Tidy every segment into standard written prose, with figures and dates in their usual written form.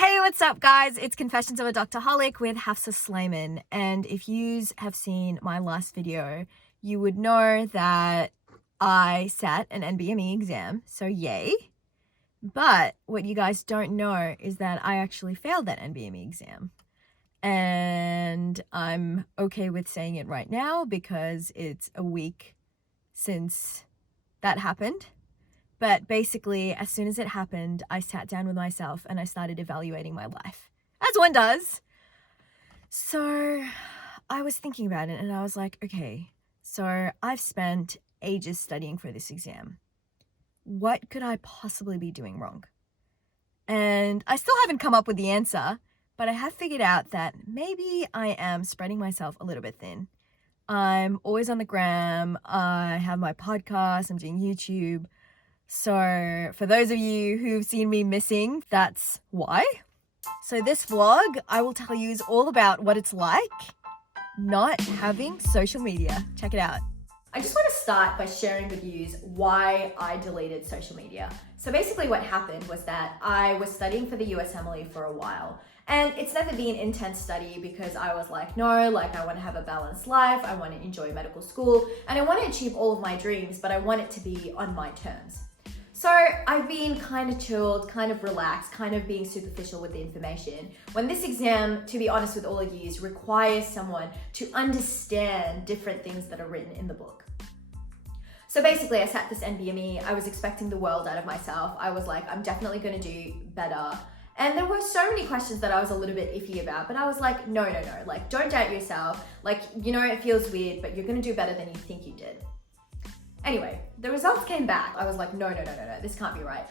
Hey, what's up, guys? It's Confessions of a Doctorholic with Hafsa Slayman. And if you have seen my last video, you would know that I sat an NBME exam, so yay. But what you guys don't know is that I actually failed that NBME exam. And I'm okay with saying it right now because it's a week since that happened. But basically, as soon as it happened, I sat down with myself and I started evaluating my life, as one does. So I was thinking about it and I was like, okay, so I've spent ages studying for this exam. What could I possibly be doing wrong? And I still haven't come up with the answer, but I have figured out that maybe I am spreading myself a little bit thin. I'm always on the gram. I have my podcast. I'm doing YouTube. So for those of you who've seen me missing, that's why. So this vlog, I will tell you, is all about what it's like not having social media. Check it out. I just want to start by sharing with you why I deleted social media. So basically what happened was that I was studying for the USMLE for a while. And it's never been intense study because I was like, no, I want to have a balanced life. I want to enjoy medical school and I want to achieve all of my dreams, but I want it to be on my terms. So I've been kind of chilled, kind of relaxed, kind of being superficial with the information. When this exam, to be honest with all of you, requires someone to understand different things that are written in the book. So basically I sat this NBME, I was expecting the world out of myself. I was like, I'm definitely going to do better. And there were so many questions that I was a little bit iffy about, but I was like, no, like don't doubt yourself. Like, you know, it feels weird, but you're going to do better than you think you did. Anyway, the results came back. I was like, no, this can't be right.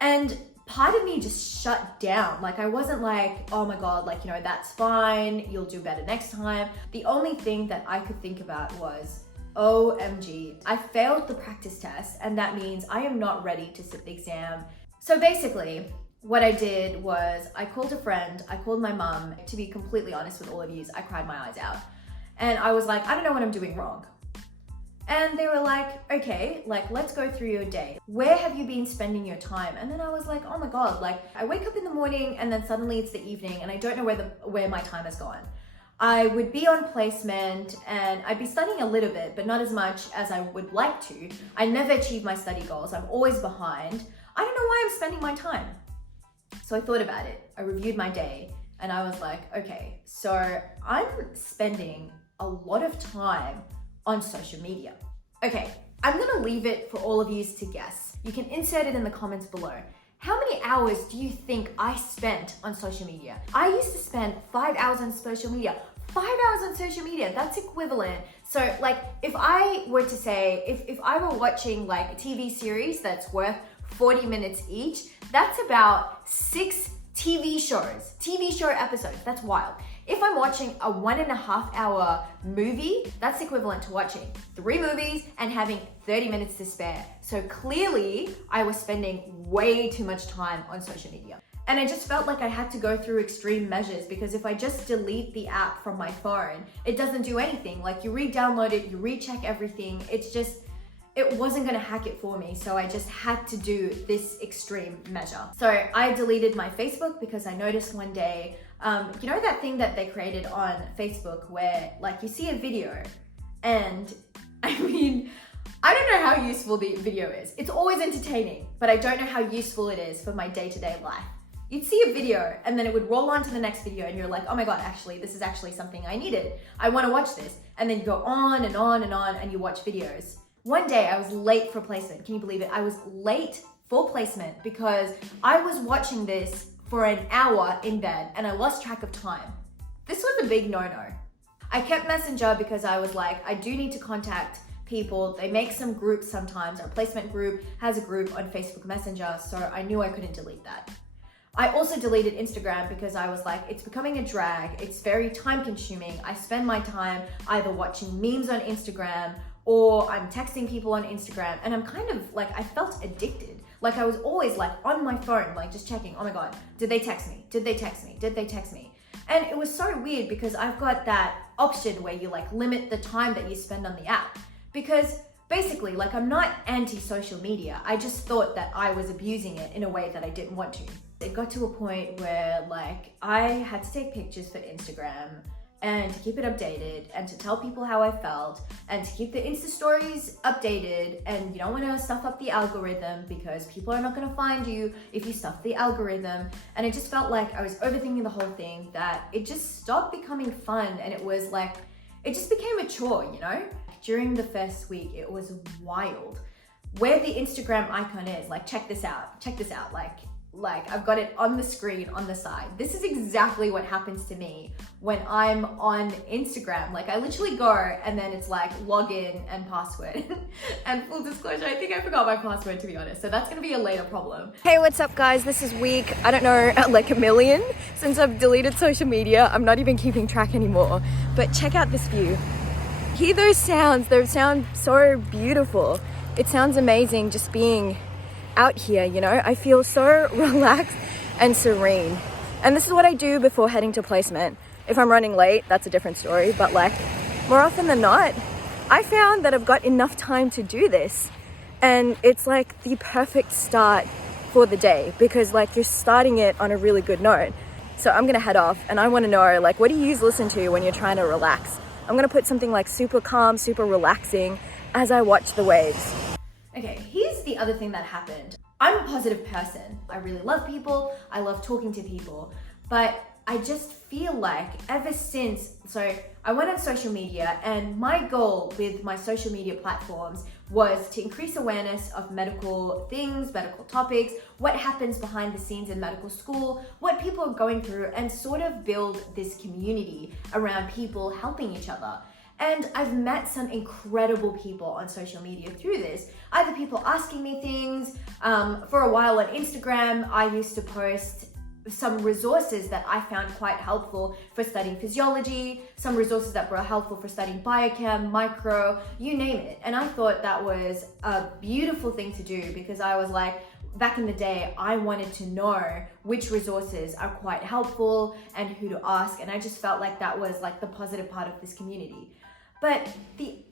And part of me just shut down. Like, I wasn't like, oh my God, like, you know, that's fine. You'll do better next time. The only thing that I could think about was, OMG, I failed the practice test. And that means I am not ready to sit the exam. So basically, what I did was I called a friend, I called my mum. To be completely honest with all of you, I cried my eyes out. And I was like, I don't know what I'm doing wrong. And they were like, okay, like, let's go through your day. Where have you been spending your time? And then I was like, oh my God, like I wake up in the morning and then suddenly it's the evening and I don't know where my time has gone. I would be on placement and I'd be studying a little bit, but not as much as I would like to. I never achieve my study goals. I'm always behind. I don't know why I'm spending my time. So I thought about it. I reviewed my day and I was like, okay, so I'm spending a lot of time on social media. Okay, I'm gonna leave it for all of you to guess. You can insert it in the comments below. How many hours do you think I spent on social media? I used to spend 5 hours on social media. 5 hours on social media, that's equivalent. So like, if I were to say, if I were watching like a TV series that's worth 40 minutes each, that's about 6 TV show episodes. That's wild. If I'm watching a 1.5 hour movie, that's equivalent to watching 3 movies and having 30 minutes to spare. So clearly I was spending way too much time on social media. And I just felt like I had to go through extreme measures because if I just delete the app from my phone, it doesn't do anything. Like you re-download it, you recheck everything. It wasn't gonna hack it for me. So I just had to do this extreme measure. So I deleted my Facebook because I noticed one day, you know that thing that they created on Facebook where like you see a video and I mean, I don't know how useful the video is. It's always entertaining, but I don't know how useful it is for my day-to-day life. You'd see a video and then it would roll on to the next video and you're like, oh my God, actually, this is actually something I needed. I wanna watch this. And then you go on and on and on and you watch videos. One day I was late for placement. Can you believe it? I was late for placement because I was watching this for an hour in bed and I lost track of time. This was a big no-no. I kept Messenger because I was like, I do need to contact people. They make some groups sometimes. Our placement group has a group on Facebook Messenger, so I knew I couldn't delete that. I also deleted Instagram because I was like, it's becoming a drag. It's very time consuming. I spend my time either watching memes on Instagram or I'm texting people on Instagram and I'm kind of like, I felt addicted. Like I was always like on my phone, like just checking, oh my God, did they text me? Did they text me? Did they text me? And it was so weird because I've got that option where you like limit the time that you spend on the app. Because basically, like I'm not anti-social media. I just thought that I was abusing it in a way that I didn't want to. It got to a point where like I had to take pictures for Instagram and to keep it updated and to tell people how I felt and to keep the Insta stories updated, and you don't want to stuff up the algorithm because people are not going to find you if you stuff the algorithm. And it just felt like I was overthinking the whole thing, that it just stopped becoming fun, and it was like, it just became a chore, you know? During the first week, it was wild. Where the Instagram icon is, like, check this out, like I've got it on the screen on the side. This is exactly what happens to me when I'm on Instagram. Like I literally go and then it's like login and password. And full disclosure, I think I forgot my password, to be honest. So that's gonna be a later problem. Hey, what's up guys? This is week, I don't know, like a million since I've deleted social media. I'm not even keeping track anymore. But check out this view. Hear those sounds, they sound so beautiful. It sounds amazing just being out here, you know? I feel so relaxed and serene. And this is what I do before heading to placement. If I'm running late, that's a different story, but like more often than not, I found that I've got enough time to do this, and it's like the perfect start for the day because like you're starting it on a really good note. So I'm gonna head off, and I wanna know, like, what do you listen to when you're trying to relax? I'm gonna put something like super calm, super relaxing as I watch the waves. Okay, here's the other thing that happened. I'm a positive person. I really love people. I love talking to people. But I just feel like ever since, so I went on social media, and my goal with my social media platforms was to increase awareness of medical things, medical topics, what happens behind the scenes in medical school, what people are going through, and sort of build this community around people helping each other. And I've met some incredible people on social media through this. Either people asking me things. For a while on Instagram, I used to post some resources that I found quite helpful for studying physiology, some resources that were helpful for studying biochem, micro, you name it. And I thought that was a beautiful thing to do because I was like, back in the day, I wanted to know which resources are quite helpful and who to ask. And I just felt like that was like the positive part of this community. But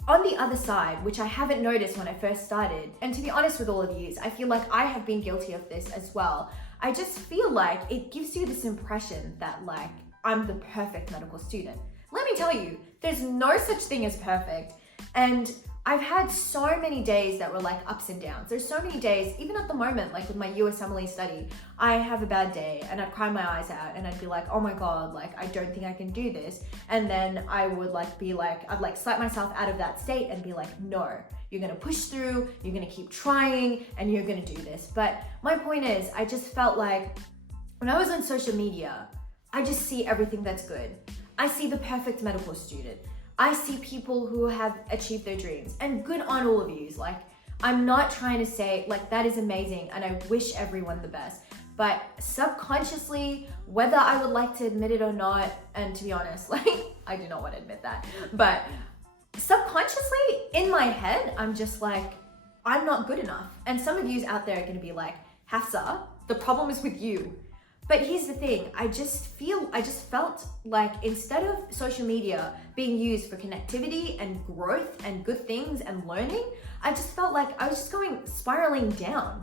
on the other side, which I haven't noticed when I first started, and to be honest with all of you, I feel like I have been guilty of this as well. I just feel like it gives you this impression that like I'm the perfect medical student. Let me tell you, there's no such thing as perfect. And I've had so many days that were like ups and downs. There's so many days, even at the moment, like with my USMLE study, I have a bad day and I'd cry my eyes out and I'd be like, oh my God, like I don't think I can do this. And then I would like be like, I'd like slap myself out of that state and be like, no, you're gonna push through, you're gonna keep trying, and you're gonna do this. But my point is, I just felt like when I was on social media, I just see everything that's good. I see the perfect medical student. I see people who have achieved their dreams, and good on all of you. Like, I'm not trying to say like that is amazing and I wish everyone the best, but subconsciously, whether I would like to admit it or not, and to be honest, like I do not want to admit that, but subconsciously in my head, I'm just like, I'm not good enough. And some of you out there are going to be like, Hafsa, the problem is with you. But here's the thing, I just felt like instead of social media being used for connectivity and growth and good things and learning, I just felt like I was just spiraling down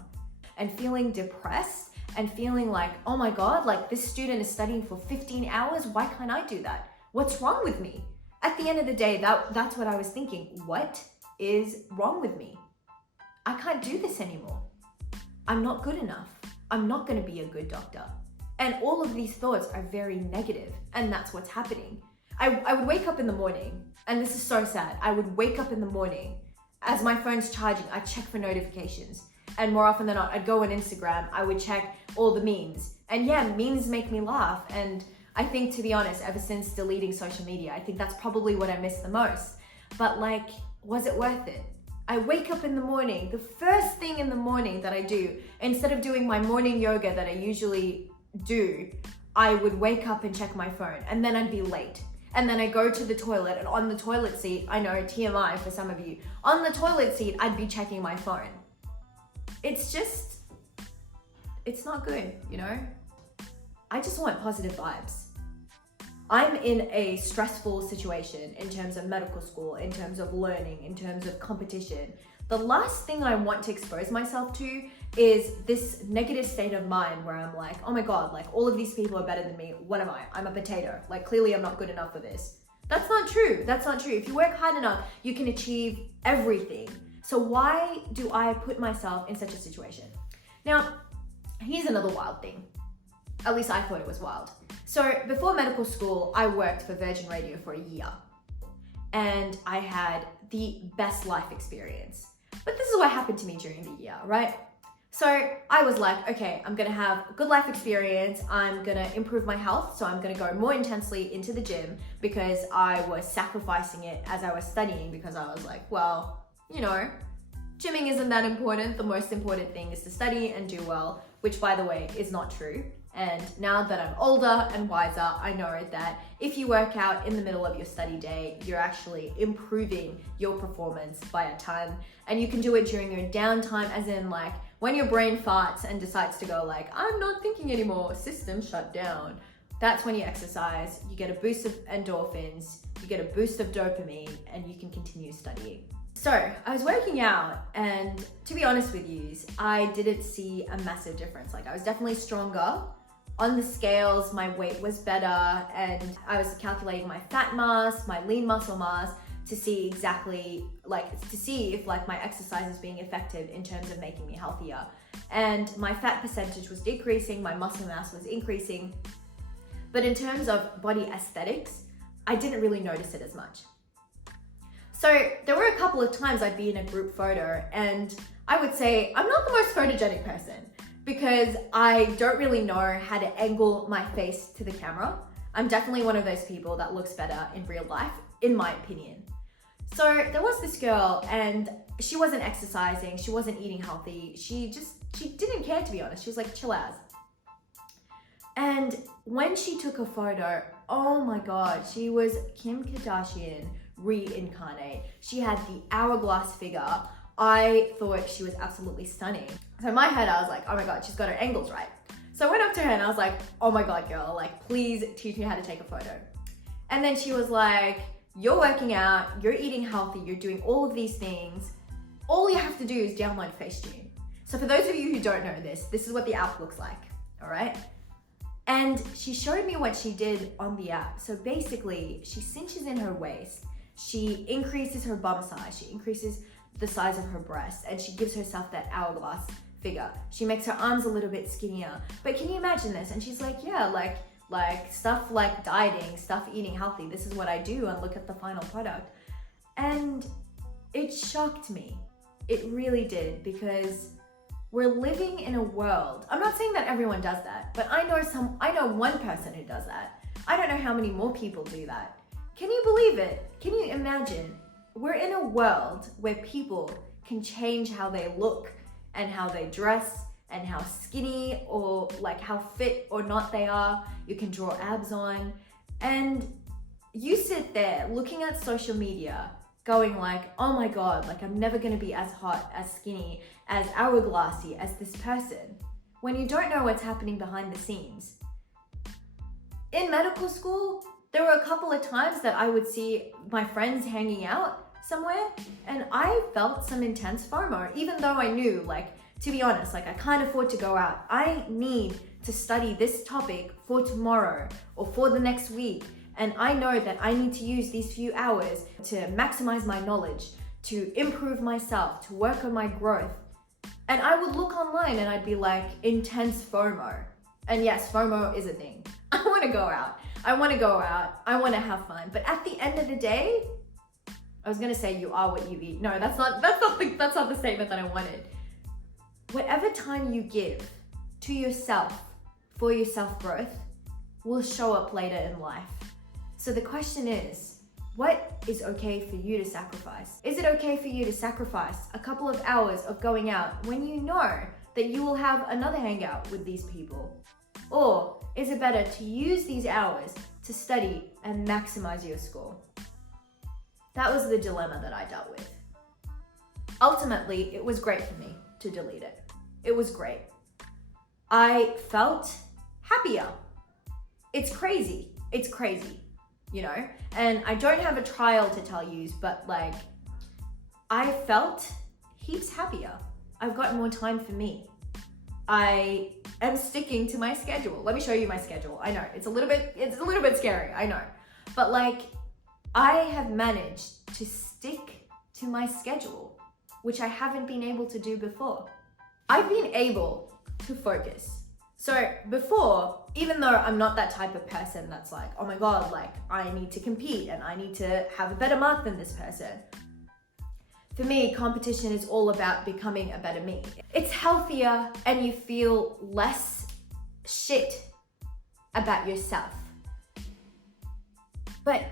and feeling depressed and feeling like, oh my God, like this student is studying for 15 hours. Why can't I do that? What's wrong with me? At the end of the day, that's what I was thinking. What is wrong with me? I can't do this anymore. I'm not good enough. I'm not going to be a good doctor. And all of these thoughts are very negative, and that's what's happening. I would wake up in the morning, and this is so sad. I would wake up in the morning, as my phone's charging, I'd check for notifications. And more often than not, I'd go on Instagram, I would check all the memes. And yeah, memes make me laugh. And I think, to be honest, ever since deleting social media, I think that's probably what I miss the most. But like, was it worth it? I wake up in the morning, the first thing in the morning that I do, instead of doing my morning yoga that I usually do, I would wake up and check my phone, and then I'd be late. And then I go to the toilet, and on the toilet seat, I know TMI for some of you, on the toilet seat, I'd be checking my phone. It's not good, you know? I just want positive vibes. I'm in a stressful situation in terms of medical school, in terms of learning, in terms of competition. The last thing I want to expose myself to is this negative state of mind where I'm like, oh my God, like all of these people are better than me. What am I? I'm a potato. Like clearly I'm not good enough for this. That's not true. That's not true. If you work hard enough, you can achieve everything. So why do I put myself in such a situation? Now, here's another wild thing. At least I thought it was wild. So before medical school, I worked for Virgin Radio for a year and I had the best life experience. But this is what happened to me during the year, right? So I was like, okay, I'm gonna have a good life experience. I'm gonna improve my health. So I'm gonna go more intensely into the gym because I was sacrificing it as I was studying because I was like, well, you know, gymming isn't that important. The most important thing is to study and do well, which by the way, is not true. And now that I'm older and wiser, I know that if you work out in the middle of your study day, you're actually improving your performance by a ton. And you can do it during your downtime, as in like when your brain farts and decides to go like, I'm not thinking anymore, system shut down. That's when you exercise, you get a boost of endorphins, you get a boost of dopamine, and you can continue studying. So I was working out, and to be honest with you, I didn't see a massive difference. Like I was definitely stronger. On the scales, my weight was better, and I was calculating my fat mass, my lean muscle mass, to see exactly, to see if my exercise is being effective in terms of making me healthier. And my fat percentage was decreasing, my muscle mass was increasing. But in terms of body aesthetics, I didn't really notice it as much. So there were a couple of times I'd be in a group photo and I would say I'm not the most photogenic person because I don't really know how to angle my face to the camera. I'm definitely one of those people that looks better in real life, in my opinion. So there was this girl and she wasn't exercising, she wasn't eating healthy, she didn't care, to be honest. She was like, chill as. And when she took a photo, oh my God, she was Kim Kardashian reincarnate. She had the hourglass figure. I thought she was absolutely stunning. So in my head, I was like, oh my God, she's got her angles right. So I went up to her and I was like, oh my God, girl, like, please teach me how to take a photo. And then she was like, you're working out, you're eating healthy, you're doing all of these things. All you have to do is download Facetune. So for those of you who don't know this is what the app looks like, all right? And she showed me what she did on the app. So basically, she cinches in her waist, she increases her bum size, she increases the size of her breasts, and she gives herself that hourglass figure. She makes her arms a little bit skinnier. But can you imagine this? And she's like, yeah, like stuff like dieting, stuff eating healthy, this is what I do, and look at the final product. And it shocked me. It really did, because we're living in a world. I'm not saying that everyone does that, but I know one person who does that. I don't know how many more people do that. Can you believe it? Can you imagine? We're in a world where people can change how they look and how they dress and how skinny or like how fit or not they are. You can draw abs on, and you sit there looking at social media going like, oh my God, like I'm never gonna be as hot, as skinny, as hourglassy as this person, when you don't know what's happening behind the scenes. In medical school, there were a couple of times that I would see my friends hanging out somewhere and I felt some intense FOMO, even though I knew, like, to be honest, like I can't afford to go out. I need to study this topic for tomorrow or for the next week. And I know that I need to use these few hours to maximize my knowledge, to improve myself, to work on my growth. And I would look online and I'd be like, intense FOMO. And yes, FOMO is a thing. I want to go out. I want to have fun. But at the end of the day, I was going to say you are what you eat. No, that's not the statement that I wanted. Whatever time you give to yourself for your self-growth will show up later in life. So the question is, what is okay for you to sacrifice? Is it okay for you to sacrifice a couple of hours of going out when you know that you will have another hangout with these people? Or is it better to use these hours to study and maximize your score? That was the dilemma that I dealt with. Ultimately, it was great for me to delete it. It was great. I felt happier. It's crazy. It's crazy, you know? And I don't have a trial to tell you, but like, I felt heaps happier. I've got more time for me. I am sticking to my schedule. Let me show you my schedule. I know it's a little bit scary, I know. But like, I have managed to stick to my schedule, which I haven't been able to do before. I've been able to focus. So before, even though I'm not that type of person that's like, oh my God, like I need to compete and I need to have a better mark than this person. For me, competition is all about becoming a better me. It's healthier and you feel less shit about yourself. But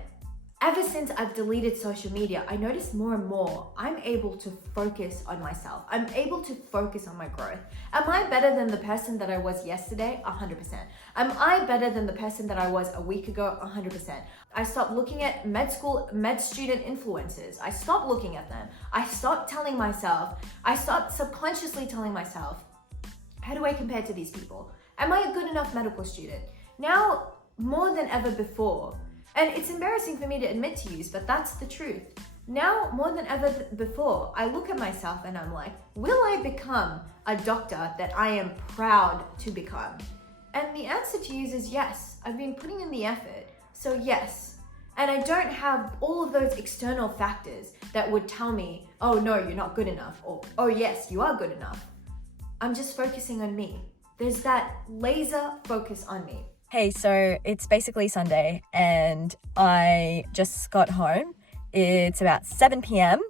ever since I've deleted social media, I notice more and more I'm able to focus on myself. I'm able to focus on my growth. Am I better than the person that I was yesterday? 100%. Am I better than the person that I was a week ago? 100%. I stopped looking at med student influencers. I stopped looking at them. I stopped subconsciously telling myself, how do I compare to these people? Am I a good enough medical student? Now, more than ever before, and it's embarrassing for me to admit to you, but that's the truth. Now, more than ever before, I look at myself and I'm like, will I become a doctor that I am proud to become? And the answer to you is yes. I've been putting in the effort, so yes. And I don't have all of those external factors that would tell me, oh no, you're not good enough, or oh yes, you are good enough. I'm just focusing on me. There's that laser focus on me. Hey, so it's basically Sunday and I just got home. It's about 7 p.m.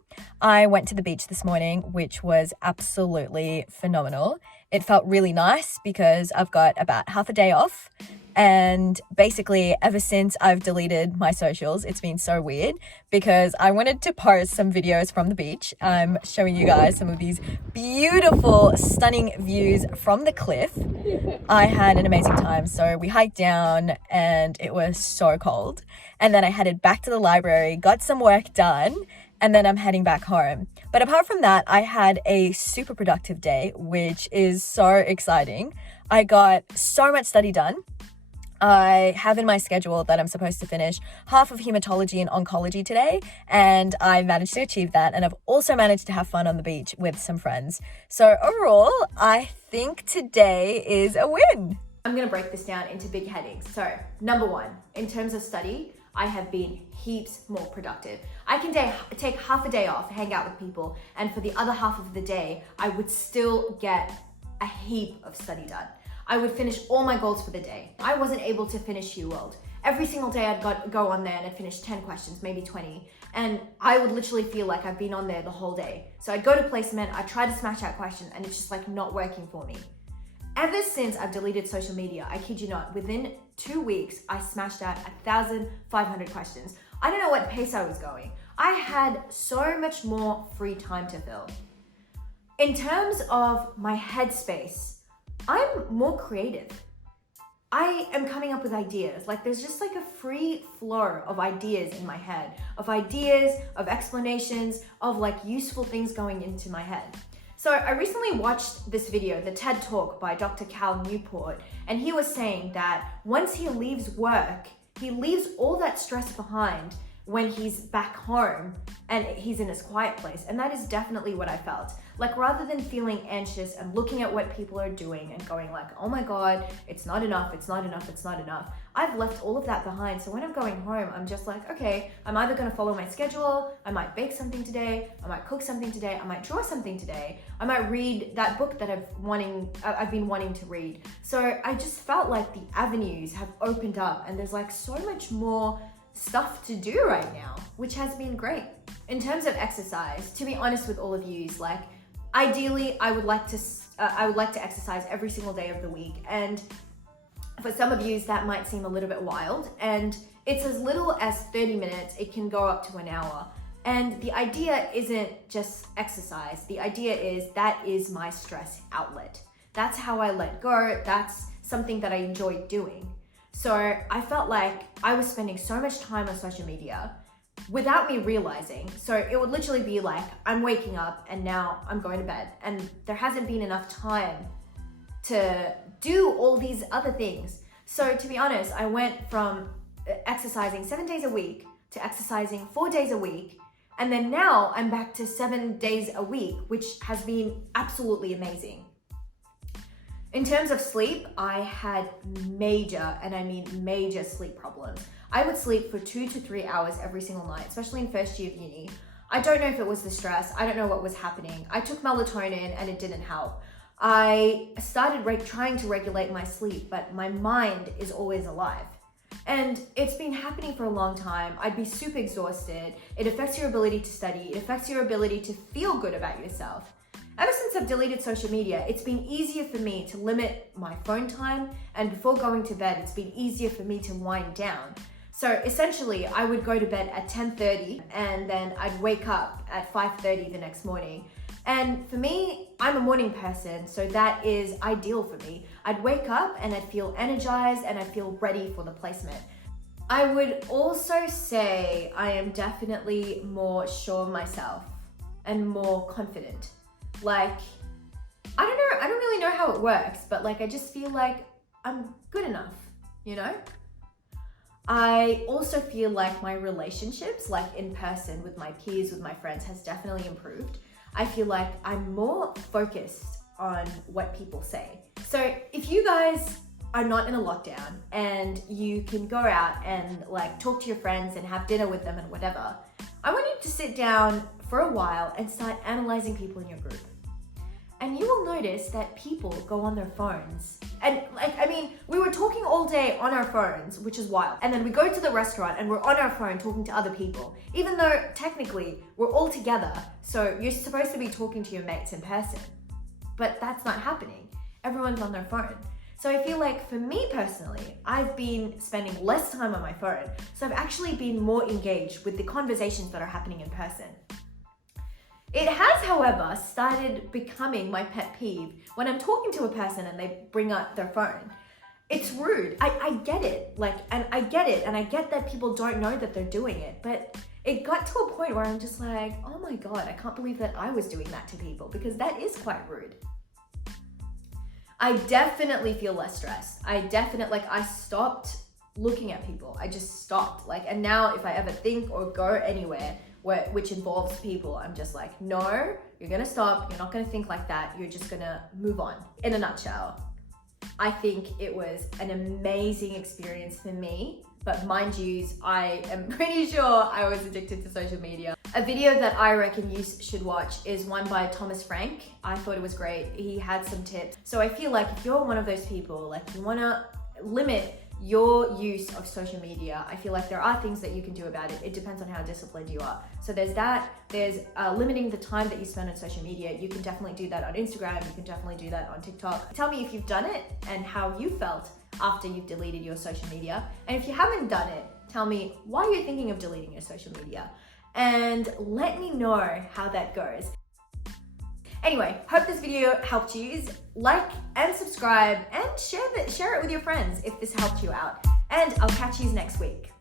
I went to the beach this morning, which was absolutely phenomenal. It felt really nice because I've got about half a day off. And basically, ever since I've deleted my socials, it's been so weird because I wanted to post some videos from the beach. I'm showing you guys some of these beautiful, stunning views from the cliff. I had an amazing time. So we hiked down and it was so cold. And then I headed back to the library, got some work done, and then I'm heading back home. But apart from that, I had a super productive day, which is so exciting. I got so much study done. I have in my schedule that I'm supposed to finish half of hematology and oncology today, and I managed to achieve that. And I've also managed to have fun on the beach with some friends. So overall, I think today is a win. I'm gonna break this down into big headings. So number one, in terms of study, I have been heaps more productive. I can take half a day off, hang out with people, and for the other half of the day, I would still get a heap of study done. I would finish all my goals for the day. I wasn't able to finish UWorld. Every single day I'd go on there and I'd finish 10 questions, maybe 20. And I would literally feel like I've been on there the whole day. So I'd go to placement, I'd try to smash out questions, and it's just like not working for me. Ever since I've deleted social media, I kid you not, within 2 weeks, I smashed out 1,500 questions. I don't know what pace I was going. I had so much more free time to fill. In terms of my headspace, I'm more creative. I am coming up with ideas. Like there's just like a free flow of ideas in my head, of explanations, of like useful things going into my head. So I recently watched this video, the TED Talk by Dr. Cal Newport, and he was saying that once he leaves work, he leaves all that stress behind when he's back home and he's in his quiet place. And that is definitely what I felt. Like rather than feeling anxious and looking at what people are doing and going like, oh my God, it's not enough, it's not enough, it's not enough. I've left all of that behind. So when I'm going home, I'm just like, okay, I'm either gonna follow my schedule, I might bake something today, I might cook something today, I might draw something today, I might read that book that I've been wanting to read. So I just felt like the avenues have opened up and there's like so much more stuff to do right now, which has been great. In terms of exercise, to be honest with all of you, like ideally I would like to exercise every single day of the week, and for some of you that might seem a little bit wild, and it's as little as 30 minutes, it can go up to an hour. And the idea isn't just exercise, the idea is that is my stress outlet. That's how I let go, that's something that I enjoy doing. So I felt like I was spending so much time on social media without me realizing. So it would literally be like, I'm waking up and now I'm going to bed, and there hasn't been enough time to do all these other things. So to be honest, I went from exercising 7 days a week to exercising 4 days a week, And then now I'm back to 7 days a week, which has been absolutely amazing. In terms of sleep, I had major, and I mean major sleep problems. I would sleep for 2 to 3 hours every single night, especially in first year of uni. I don't know if it was the stress. I don't know what was happening. I took melatonin and it didn't help. I started trying to regulate my sleep, but my mind is always alive. And it's been happening for a long time. I'd be super exhausted. It affects your ability to study. It affects your ability to feel good about yourself. Ever since I've deleted social media, it's been easier for me to limit my phone time, and before going to bed, it's been easier for me to wind down. So essentially, I would go to bed at 10:30 and then I'd wake up at 5:30 the next morning. And for me, I'm a morning person, so that is ideal for me. I'd wake up and I'd feel energized and I'd feel ready for the placement. I would also say I am definitely more sure of myself and more confident. Like, I don't really know how it works, but like I just feel like I'm good enough, you know? I also feel like my relationships, like in person with my peers, with my friends, has definitely improved. I feel like I'm more focused on what people say. So if you guys are not in a lockdown and you can go out and like talk to your friends and have dinner with them and whatever, I want you to sit down for a while and start analyzing people in your group. And you will notice that people go on their phones. And we were talking all day on our phones, which is wild. And then we go to the restaurant and we're on our phone talking to other people, even though technically we're all together. So you're supposed to be talking to your mates in person, but that's not happening. Everyone's on their phone. So I feel like for me personally, I've been spending less time on my phone. So I've actually been more engaged with the conversations that are happening in person. It has, however, started becoming my pet peeve when I'm talking to a person and they bring up their phone. It's rude. I get it. And I get that people don't know that they're doing it. But it got to a point where I'm just like, oh my God, I can't believe that I was doing that to people, because that is quite rude. I definitely feel less stressed. I stopped looking at people. I just stopped. And now if I ever think or go anywhere which involves people, I'm just like, no, you're gonna stop. You're not gonna think like that. You're just gonna move on. In a nutshell, I think it was an amazing experience for me, but mind you, I am pretty sure I was addicted to social media. A video that I reckon you should watch is one by Thomas Frank. I thought it was great. He had some tips. So I feel like if you're one of those people, you wanna limit your use of social media, I feel like there are things that you can do about it. It depends on how disciplined you are. So there's that. There's limiting the time that you spend on social media. You can definitely do that on Instagram. You can definitely do that on TikTok. Tell me if you've done it and how you felt after you've deleted your social media. And if you haven't done it, tell me why you're thinking of deleting your social media. And let me know how that goes. Anyway, hope this video helped you. Like and subscribe and share it with your friends if this helped you out. And I'll catch you next week.